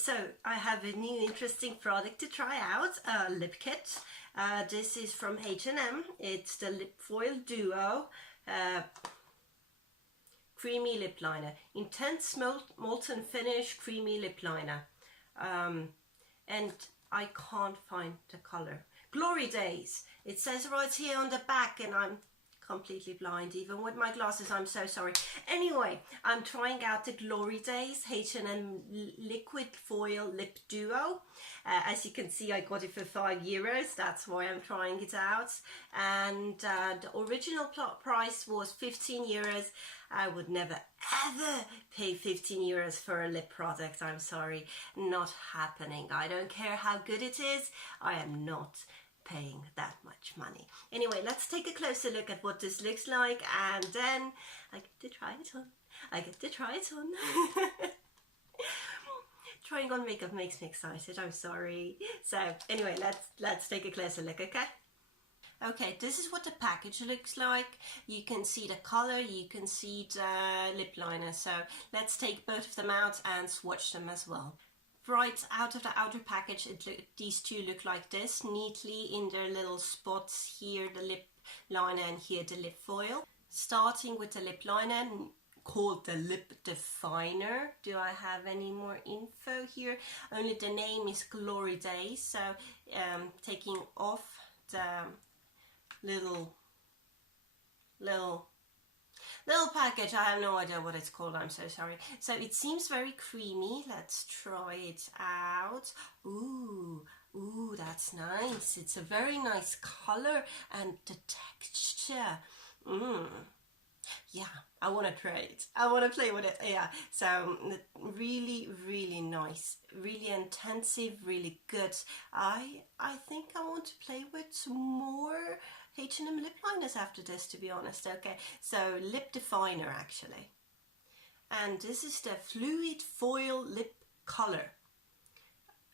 So I have a new interesting product to try out, a lip kit. This is from H&M. It's the Lip Foil Duo Creamy Lip Liner. Intense molten finish creamy lip liner. And I can't find the color. Glory Days. It says right here on the back, and I'm completely blind even with my glasses. I'm so sorry. Anyway, I'm trying out the Glory Days H&M Liquid Foil Lip Duo. As you can see, I got it for €5. That's why I'm trying it out. And the original price was €15. I would never ever pay €15 for a lip product. I'm sorry, not happening. I don't care how good it is. I am not paying that much money. Anyway, let's take a closer look at what this looks like, and then I get to try it on. Trying on makeup makes me excited. I'm sorry. So anyway, let's take a closer look, okay? Okay, this is what the package looks like. You can see the color, you can see the lip liner. So let's take both of them out and swatch them as well. Right out of the outer package, these two look like this, neatly in their little spots. Here the lip liner and here the lip foil. Starting with the lip liner, called the lip definer. Do I have any more info here? Only the name is Glory Days. So taking off the little package, I have no idea what it's called, I'm so sorry. So it seems very creamy. Let's try it out. Ooh, that's nice. It's a very nice color, and the texture. Yeah, I want to try it. I want to play with it. Yeah, so really, really nice, really intensive, really good. I think I want to play with some more H&M lip liners after this, to be honest. Okay, so lip definer actually, and this is the Fluid Foil Lip Color.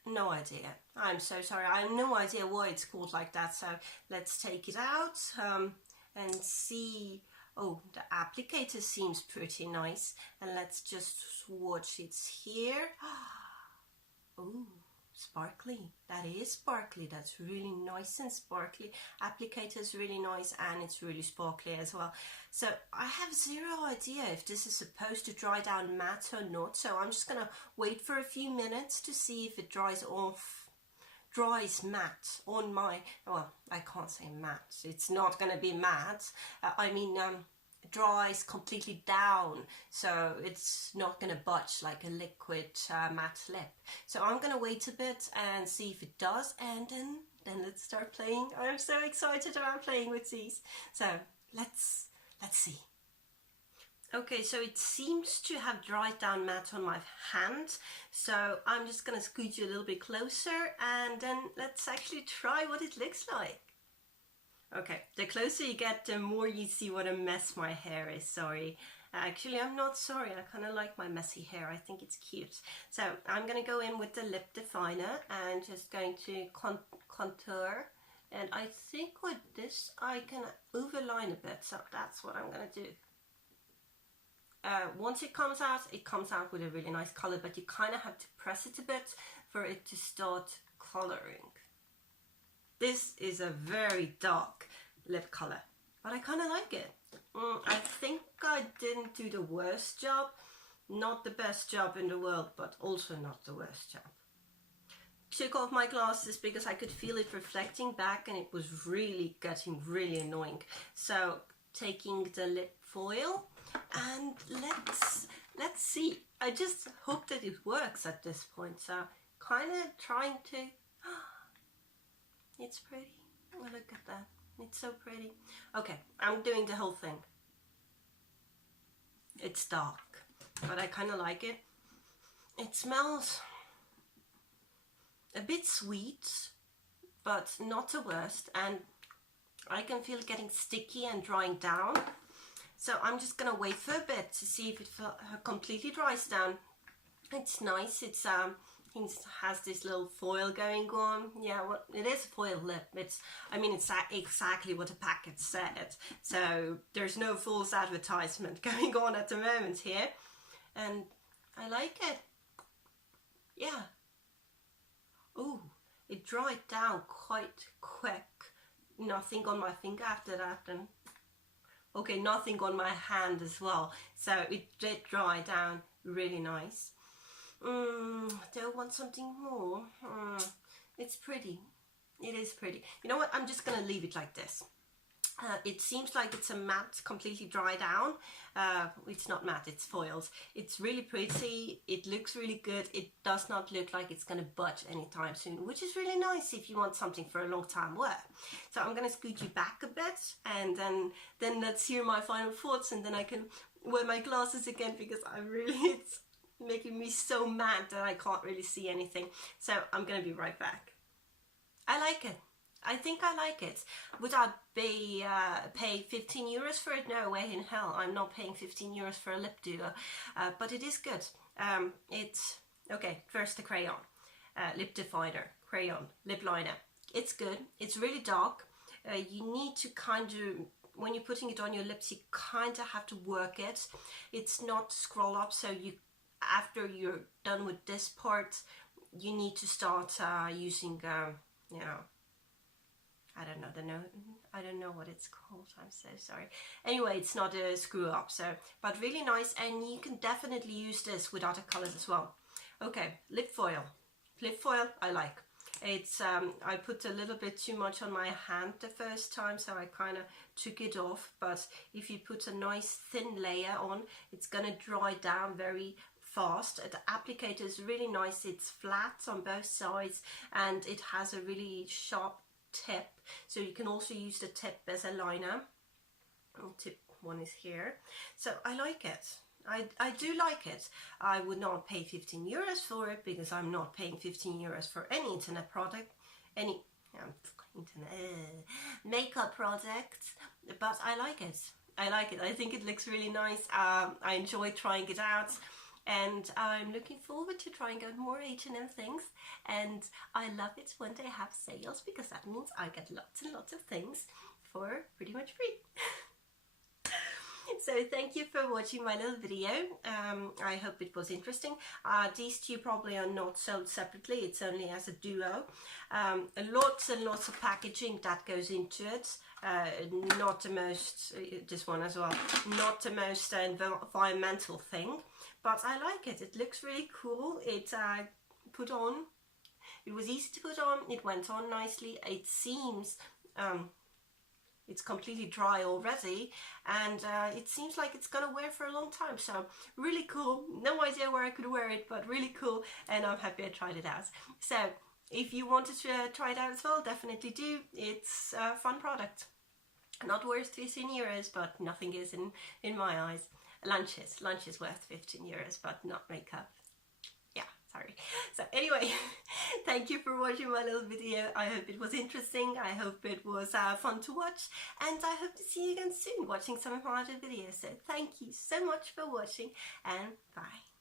No idea. I'm so sorry. I have no idea why it's called like that. So let's take it out and see. Oh, the applicator seems pretty nice, and let's just swatch it here. Oh, sparkly. That is sparkly. That's really nice and sparkly. Applicator is really nice, and it's really sparkly as well. So I have zero idea if this is supposed to dry down matte or not. So I'm just gonna wait for a few minutes to see if it dries matte on my, well, I can't say matte, it's not gonna be matte, dries completely down, so it's not gonna budge like a liquid matte lip. So I'm gonna wait a bit and see if it does, and then let's start playing. I'm so excited about playing with these. So let's see. Okay, so it seems to have dried down matte on my hand, so I'm just gonna scoot you a little bit closer, and then let's actually try what it looks like. Okay, the closer you get, the more you see what a mess my hair is. Sorry. Actually, I'm not sorry. I kind of like my messy hair. I think it's cute. So I'm gonna go in with the lip definer and just going to contour. And I think with this I can overline a bit, so that's what I'm gonna do. Once it comes out with a really nice color, but you kind of have to press it a bit for it to start coloring. This is a very dark lip color, but I kind of like it. I think I didn't do the worst job. Not the best job in the world, but also not the worst job. Took off my glasses because I could feel it reflecting back, and it was really getting really annoying. So taking the lip foil, and let's see. I just hope that it works at this point. So kind of trying to. It's pretty. Oh, look at that. It's so pretty. Okay, I'm doing the whole thing. It's dark, but I kind of like it. It smells a bit sweet, but not the worst, and I can feel it getting sticky and drying down. So I'm just gonna wait for a bit to see if it completely dries down. It's nice. It has this little foil going on. Yeah, well, it is a foil lip. It's exactly what the packet said. So there's no false advertisement going on at the moment here, and I like it. Yeah, dried down quite quick. Nothing on my finger after that, and okay, nothing on my hand as well. So it did dry down really nice. Do I want something more? It's pretty. It is pretty. You know what? I'm just gonna leave it like this. It seems like it's a matte, completely dry down. It's not matte, it's foils. It's really pretty. It looks really good. It does not look like it's going to budge anytime soon, which is really nice if you want something for a long time wear. So I'm going to scoot you back a bit, and then let's hear my final thoughts, and then I can wear my glasses again, because it's making me so mad that I can't really see anything. So I'm going to be right back. I like it. I think I like it. Would I pay 15 euros for it? No way in hell. I'm not paying 15 euros for a lip duo. But it is good. It's, okay, first the crayon. Lip definer, crayon, lip liner. It's good. It's really dark. You need to kind of, when you're putting it on your lips, you kind of have to work it. It's not scroll up, so you, after you're done with this part, you need to start using, you know, I don't know what it's called. I'm so sorry. Anyway, it's not a screw up, so, but really nice, and you can definitely use this with other colors as well. Okay, lip foil. Lip foil, I like. It's I put a little bit too much on my hand the first time, so I kind of took it off. But if you put a nice thin layer on, it's gonna dry down very fast. The applicator is really nice. It's flat on both sides, and it has a really sharp tip, so you can also use the tip as a liner. Tip one is here, so I like it. I do like it. I would not pay 15 euros for it, because I'm not paying 15 euros for any internet product, any makeup product, but I like it. I like it. I think it looks really nice. I enjoy trying it out. And I'm looking forward to trying out more H&M things, and I love it when they have sales, because that means I get lots and lots of things for pretty much free. So thank you for watching my little video. I hope it was interesting. These two probably are not sold separately, it's only as a duo. Lots and lots of packaging that goes into it. Not the most, this one as well, not the most environmental thing, but I like it. It looks really cool. It put on, it was easy to put on, it went on nicely. It seems it's completely dry already, and it seems like it's gonna wear for a long time, so really cool. No idea where I could wear it, but really cool, and I'm happy I tried it out. So if you wanted to try it out as well, definitely do. It's a fun product. Not worth 15 euros, but nothing is in my eyes. Lunch is worth 15 euros, but not makeup. Yeah, sorry. So anyway, thank you for watching my little video. I hope it was interesting. I hope it was fun to watch, and I hope to see you again soon watching some of my other videos. So thank you so much for watching, and bye.